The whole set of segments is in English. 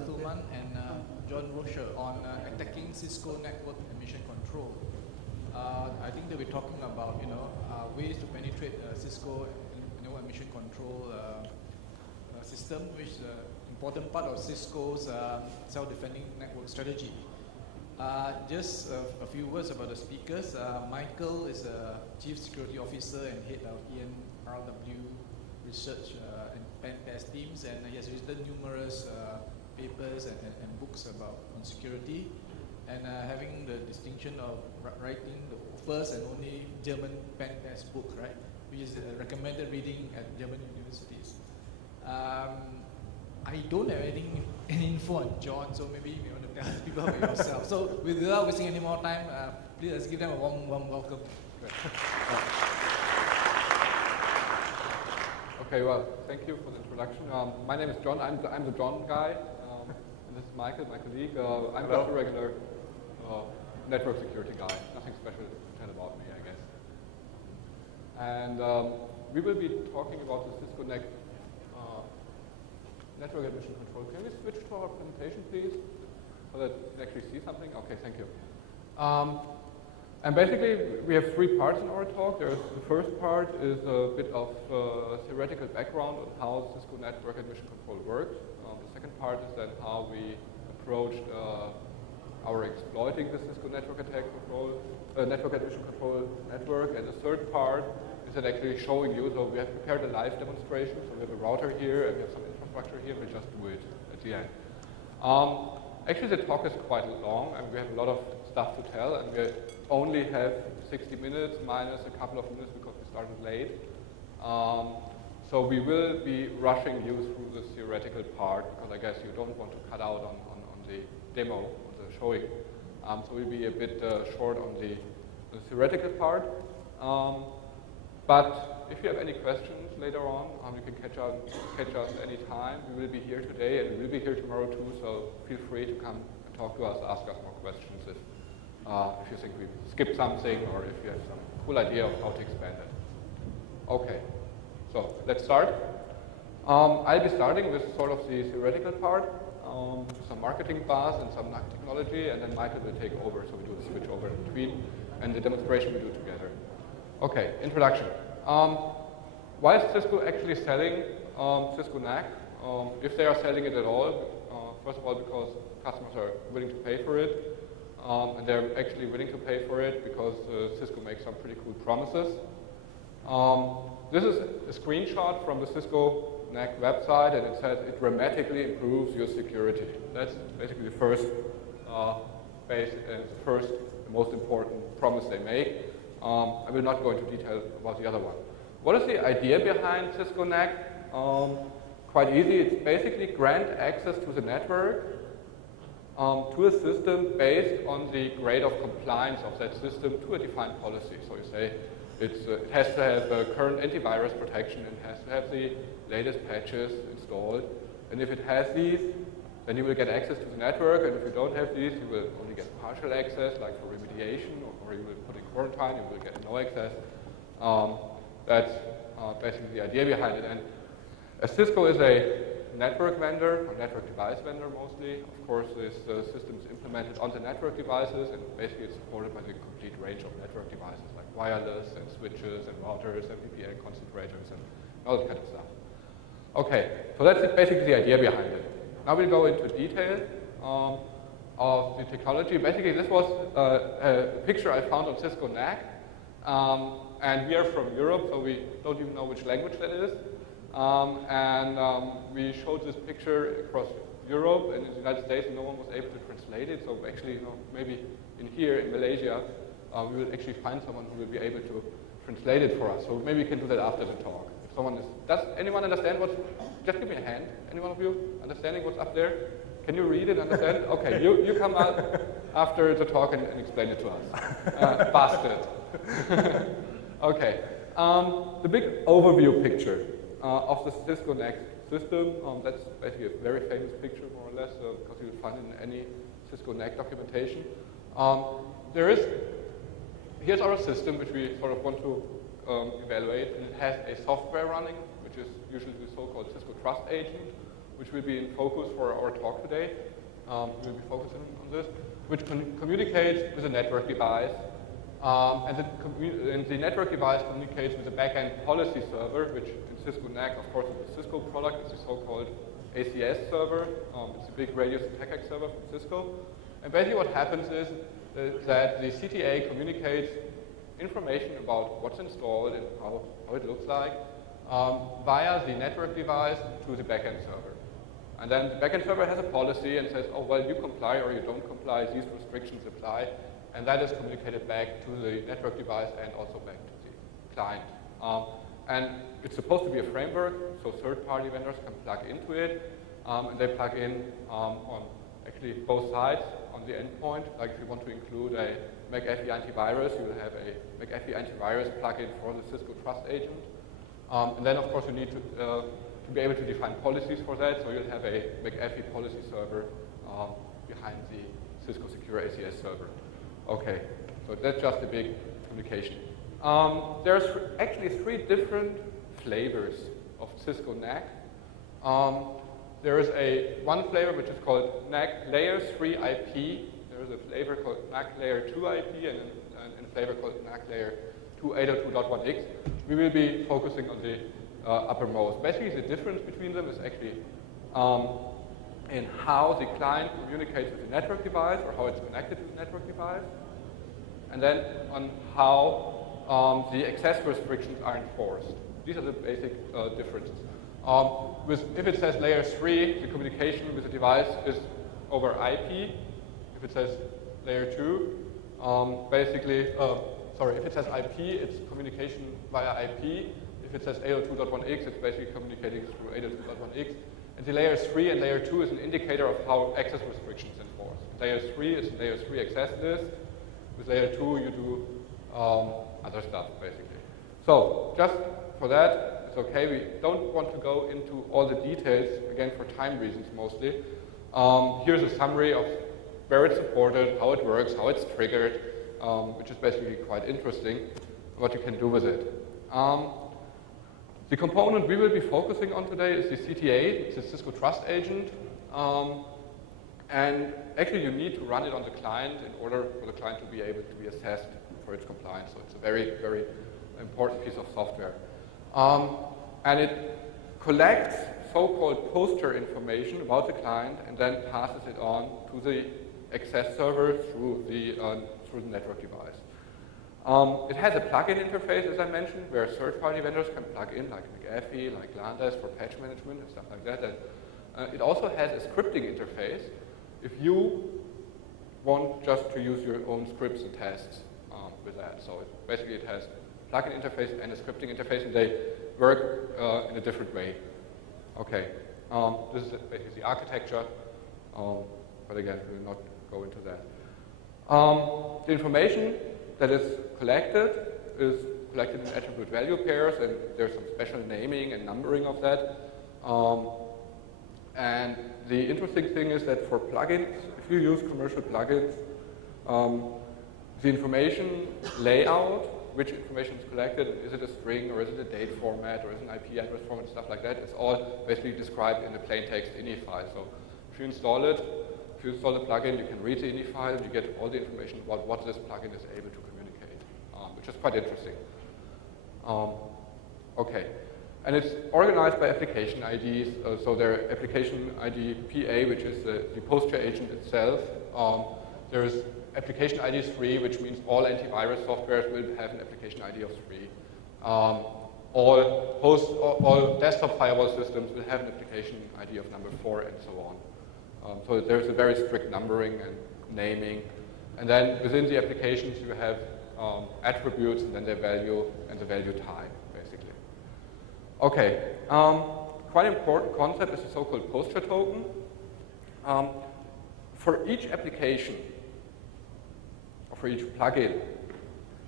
Thumann and John Roecher on attacking Cisco network emission control. I think they'll be talking about ways to penetrate Cisco network emission control system, which is an important part of Cisco's self-defending network strategy. Just a few words about the speakers. Michael is a Chief Security Officer and Head of ENRW Research and Pen Test teams, and he has written numerous papers and books on security, and having the distinction of writing the first and only German pen test book, right, which is recommended reading at German universities. I don't have any info on John, so maybe you want to tell people about yourself. So without wasting any more time, please let's give them a warm welcome. Okay, well, thank you for the introduction. My name is John. I'm the John guy. And this is Michael, my colleague. I'm just a regular network security guy. Nothing special to tell about me, I guess. And we will be talking about the Cisco network emission control. Can we switch to our presentation, please, so that you can actually see something? Okay, thank you. And basically, we have three parts in our talk. The first part is a bit of theoretical background on how Cisco network emission control works. The second part is then how we approached our exploiting the Cisco network emission control network. And the third part is then actually showing you. So we have prepared a live demonstration. So we have a router here and we have some infrastructure here. We'll just do it at the end. Actually, the talk is quite long, and we have a lot of stuff to tell, and we only have 60 minutes minus a couple of minutes because we started late. So we will be rushing you through the theoretical part, because I guess you don't want to cut out on the demo, on the showing. So we'll be a bit short on the theoretical part. But if you have any questions later on, you can catch us any time. We will be here today, and we will be here tomorrow too, so feel free to come and talk to us, ask us more questions if you think we skipped something, or if you have some cool idea of how to expand it. Okay, so let's start. I'll be starting with sort of the theoretical part, some marketing bars and some technology, and then Michael will take over, so we do the switch over in between, and the demonstration we do together. Okay, introduction. Why is Cisco actually selling Cisco NAC? If they are selling it at all, first of all, because customers are willing to pay for it, and they're actually willing to pay for it because Cisco makes some pretty cool promises. This is a screenshot from the Cisco NAC website, and it says it dramatically improves your security. That's basically the first, the most important promise they make. I will not go into detail about the other one. What is the idea behind Cisco NAC? Quite easy. It's basically grant access to the network to a system based on the grade of compliance of that system to a defined policy. So you say it has to have current antivirus protection, and has to have the latest patches installed. And if it has these, then you will get access to the network. And if you don't have these, you will only get partial access, like for remediation, or you will put in quarantine, you will get no access. That's basically the idea behind it. And as Cisco is a network vendor, or network device vendor mostly, of course this system is implemented on the network devices, and basically it's supported by the complete range of network devices, like wireless and switches and routers and VPN concentrators and all that kind of stuff. Okay, so that's basically the idea behind it. Now we'll go into detail of the technology. Basically, this was a picture I found on Cisco NAC. And we are from Europe, so we don't even know which language that is. We showed this picture across Europe, and in the United States, no one was able to translate it. So actually, maybe in Malaysia, we will actually find someone who will be able to translate it for us. So maybe we can do that after the talk. If someone does anyone understand just give me a hand. Any one of you understanding what's up there? Can you read it, understand? Okay, you come out after the talk and explain it to us. Bastard. Okay, the big overview picture of the Cisco NAC system. That's basically a very famous picture, more or less, because you will find it in any Cisco NAC documentation. Here's our system, which we sort of want to evaluate, and it has a software running, which is usually the so-called Cisco Trust Agent, which will be in focus for our talk today. We'll be focusing on this, which communicates with a network device. And the network device communicates with a backend policy server, which in Cisco NAC, of course, is a Cisco product. It's the so-called ACS server. It's a big radius attack server from Cisco. And basically what happens is that the CTA communicates information about what's installed and how it looks like via the network device to the backend server. And then the backend server has a policy and says, oh, well, you comply or you don't comply, these restrictions apply. And that is communicated back to the network device and also back to the client. And it's supposed to be a framework, so third-party vendors can plug into it. And they plug in on actually both sides on the endpoint. Like if you want to include a McAfee antivirus, you will have a McAfee antivirus plugin for the Cisco Trust Agent. And then, of course, you need to be able to define policies for that. So you'll have a McAfee policy server behind the Cisco Secure ACS server. Okay, so that's just a big communication. There's actually 3 different flavors of Cisco NAC. There is one flavor which is called NAC Layer 3 IP. There is a flavor called NAC Layer 2 IP and a flavor called NAC Layer 2 802.1x. We will be focusing on the uppermost. Basically, the difference between them is actually in how the client communicates with the network device or how it's connected to the network device, and then on how the access restrictions are enforced. These are the basic differences. If it says layer 3, the communication with the device is over IP. If it says layer 2, if it says IP, it's communication via IP. If it says 802.1x, it's basically communicating through 802.1x. And the layer 3 and layer 2 is an indicator of how access restrictions enforced. Layer 3 is layer 3 access list. With layer 2, you do other stuff, basically. So just for that, it's okay. We don't want to go into all the details, again, for time reasons mostly. Here's a summary of where it's supported, how it works, how it's triggered, which is basically quite interesting, what you can do with it. The component we will be focusing on today is the CTA, it's a Cisco Trust Agent. And actually you need to run it on the client in order for the client to be able to be assessed for its compliance. So it's a very, very important piece of software. And it collects so-called poster information about the client and then passes it on to the access server through the network device. It has a plugin interface, as I mentioned, where third-party vendors can plug in, like McAfee, like Landes for patch management and stuff like that. And it also has a scripting interface if you want just to use your own scripts and tests with that. So basically it has a plugin interface and a scripting interface, and they work in a different way. Okay, this is basically the architecture, but again, we will not go into that. The information that is collected in attribute value pairs, and there's some special naming and numbering of that. And the interesting thing is that for plugins, if you use commercial plugins, the information layout, which information is collected, is it a string or is it a date format or is it an IP address format, stuff like that, it's all basically described in a plain text ini file. So if you install a plugin, you can read the ini file and you get all the information about what this plugin is able to communicate, which is quite interesting. Okay. And it's organized by application IDs. So there are application ID PA, which is the posture agent itself. There is application ID 3, which means all antivirus softwares will have an application ID of 3. All desktop firewall systems will have an application ID of number 4, and so on. So there's a very strict numbering and naming. And then within the applications, you have attributes and then their value and the value type, basically. Okay, quite important concept is the so-called posture token. For each application, or for each plugin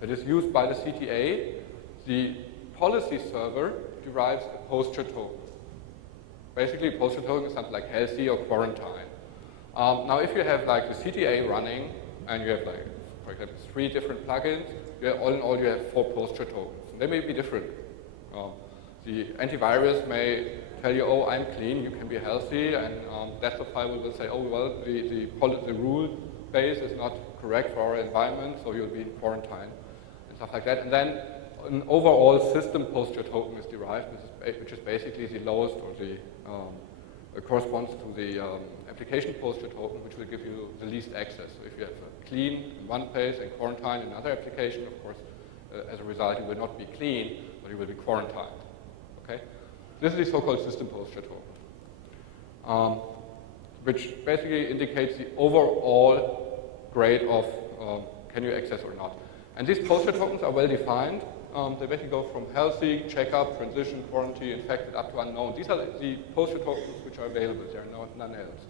that is used by the CTA, the policy server derives a posture token. Basically, posture token is something like healthy or quarantine. Now, if you have like the CTA running, and you have like, for example, 3 different plugins, all in all you have 4 posture tokens. They may be different. the antivirus may tell you, oh, I'm clean, you can be healthy, and desktop file will say, oh, well, the rule base is not correct for our environment, so you'll be in quarantine, and stuff like that. And then an overall system posture token is derived, which is basically the lowest, or the corresponds to the application posture token, which will give you the least access. So if you have a clean in one place and quarantine in another application, of course, as a result, you will not be clean, but you will be quarantined. Okay? This is the so-called system posture token, which basically indicates the overall grade of can you access or not. And these posture tokens are well defined. They basically go from healthy, checkup, transition, quarantine, infected, up to unknown. These are the posture tokens which are available. There are none else.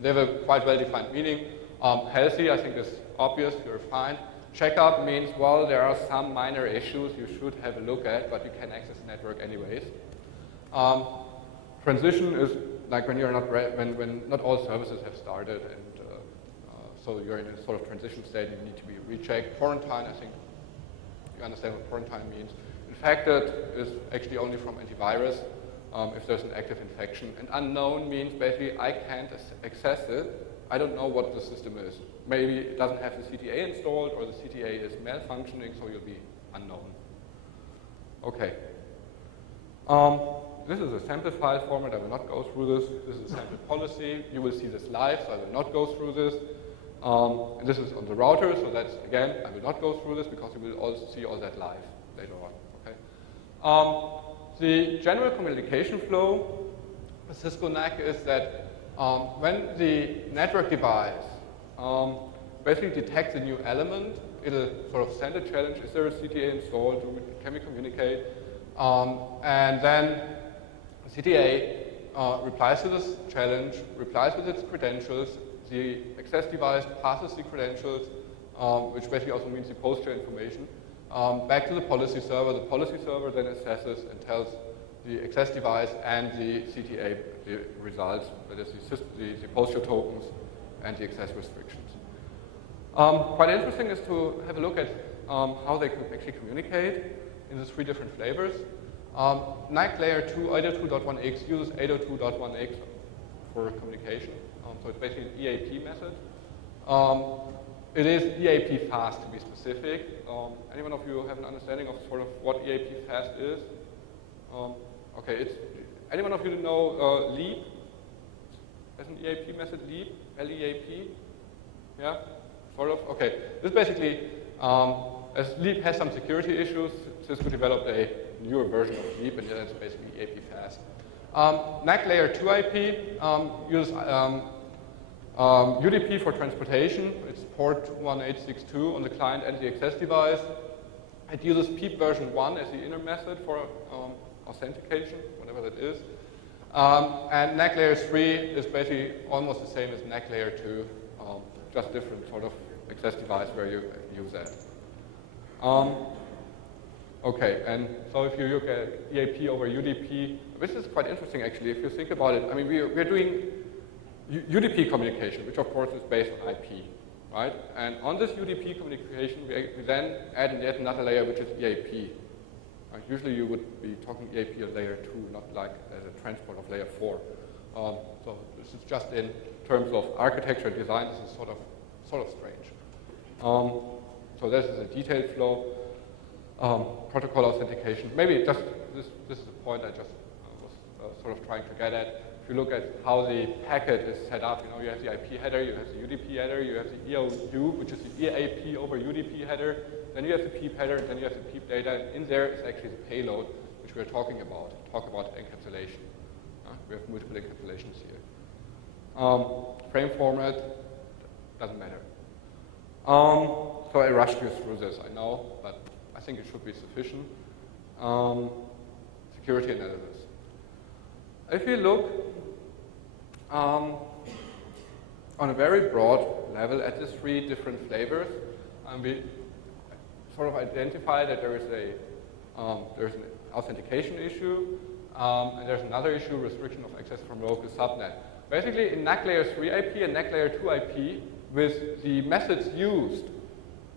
They have a quite well-defined meaning. Healthy, I think, is obvious. You're fine. Checkup means, well, there are some minor issues you should have a look at, but you can access the network anyways. Transition is like when you're not when not all services have started, and so you're in a sort of transition state. You need to be rechecked. Quarantine, I think you understand what quarantine means. Infected is actually only from antivirus if there's an active infection. And unknown means basically I can't access it. I don't know what the system is. Maybe it doesn't have the CTA installed, or the CTA is malfunctioning, so you'll be unknown. Okay. This is a sample file format. I will not go through this. This is a sample policy. You will see this live, so I will not go through this. And this is on the router, so that's, again, I will not go through this because you will also see all that live later on. Okay. The general communication flow with Cisco NAC is that when the network device basically detects a new element, it'll sort of send a challenge. Is there a CTA installed? Can we communicate? And then the CTA replies to this challenge, replies with its credentials. The access device passes the credentials, which basically also means the posture information, back to the policy server. The policy server then assesses and tells the access device and the CTA the results, that is the posture tokens and the access restrictions. Quite interesting is to have a look at how they can actually communicate in the 3 different flavors. NAC layer 2, 802.1x uses 802.1x for communication. So it's basically an EAP method. It is EAP fast, to be specific. Anyone of you have an understanding of sort of what EAP fast is? Okay, it's anyone of you know LEAP? There's an EAP method, LEAP, L-E-A-P. Yeah, sort of. Okay, this basically, as LEAP has some security issues, Cisco developed a newer version of LEAP, and that's basically EAP fast. NAC layer 2 IP uses UDP for transportation. It's port 1862 on the client and the access device. It uses PEEP version 1 as the inner method for authentication, whatever that is. And NAC layer 3 is basically almost the same as NAC layer 2, just different sort of access device where you use that. Okay, and so if you look at EAP over UDP, this is quite interesting actually. If you think about it, I mean, we're doing UDP communication, which of course is based on IP, right? And on this UDP communication, we then add yet another layer, which is EAP. Right? Usually you would be talking EAP of layer 2, not like as a transport of layer 4. So this is just in terms of architecture design, this is sort of strange. So this is a detailed flow. Protocol authentication. Maybe just this is the point I just was sort of trying to get at. If you look at how the packet is set up, you know, you have the IP header, you have the UDP header, you have the EOU, which is the EAP over UDP header, then you have the PEEP header, and then you have the PEEP data, and in there is actually the payload, which we're talking about. Talk about encapsulation. We have multiple encapsulations here. Frame format, doesn't matter. So I rushed you through this, I know, but I think it should be sufficient. Security analysis. If you look on a very broad level at the 3 different flavors, we sort of identify that there's an authentication issue, and there's another issue, restriction of access from local subnet. Basically, in NAC layer 3 IP and NAC layer 2 IP, with the methods used